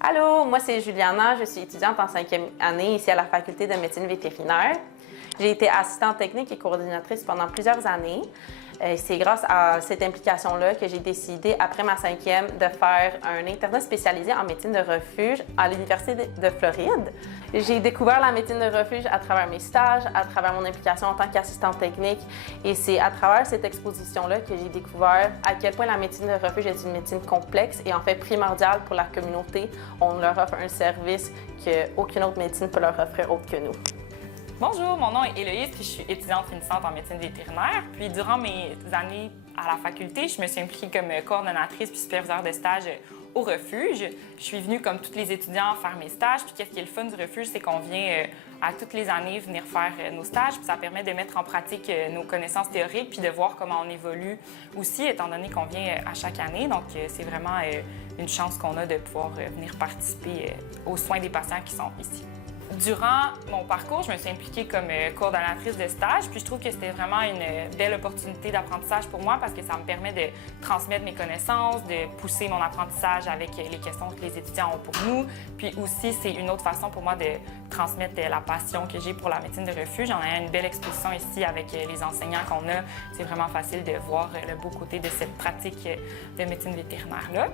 Allô, moi c'est Juliana, je suis étudiante en 5e année ici à la Faculté de médecine vétérinaire. J'ai été assistante technique et coordinatrice pendant plusieurs années. C'est grâce à cette implication-là que j'ai décidé, après ma 5e, de faire un internat spécialisé en médecine de refuge à l'Université de Floride. J'ai découvert la médecine de refuge à travers mes stages, à travers mon implication en tant qu'assistante technique. Et c'est à travers cette exposition-là que j'ai découvert à quel point la médecine de refuge est une médecine complexe et en fait primordiale pour la communauté. On leur offre un service qu'aucune autre médecine peut leur offrir autre que nous. Bonjour, mon nom est Héloïse, puis je suis étudiante finissante en médecine vétérinaire. Puis durant mes années à la faculté, je me suis impliquée comme coordonnatrice puis superviseure de stage au refuge. Je suis venue, comme tous les étudiants, faire mes stages. Puis qu'est-ce qui est le fun du refuge, c'est qu'on vient à toutes les années venir faire nos stages. Puis ça permet de mettre en pratique nos connaissances théoriques puis de voir comment on évolue aussi, étant donné qu'on vient à chaque année. Donc c'est vraiment une chance qu'on a de pouvoir venir participer aux soins des patients qui sont ici. Durant mon parcours, je me suis impliquée comme coordonnatrice de stage, puis je trouve que c'était vraiment une belle opportunité d'apprentissage pour moi parce que ça me permet de transmettre mes connaissances, de pousser mon apprentissage avec les questions que les étudiants ont pour nous. Puis aussi, c'est une autre façon pour moi de transmettre la passion que j'ai pour la médecine de refuge. On a une belle exposition ici avec les enseignants qu'on a. C'est vraiment facile de voir le beau côté de cette pratique de médecine vétérinaire-là.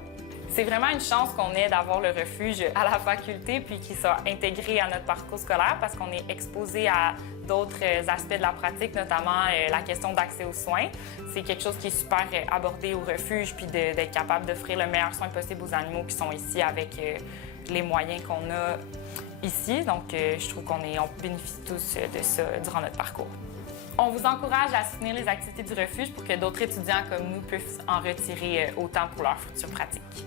C'est vraiment une chance qu'on ait d'avoir le refuge à la faculté puis qu'il soit intégré à notre parcours scolaire parce qu'on est exposé à d'autres aspects de la pratique, notamment la question d'accès aux soins. C'est quelque chose qui est super abordé au refuge puis d'être capable d'offrir le meilleur soin possible aux animaux qui sont ici avec les moyens qu'on a ici. Donc, je trouve qu'on bénéficie tous de ça durant notre parcours. On vous encourage à soutenir les activités du refuge pour que d'autres étudiants comme nous puissent en retirer autant pour leur future pratique.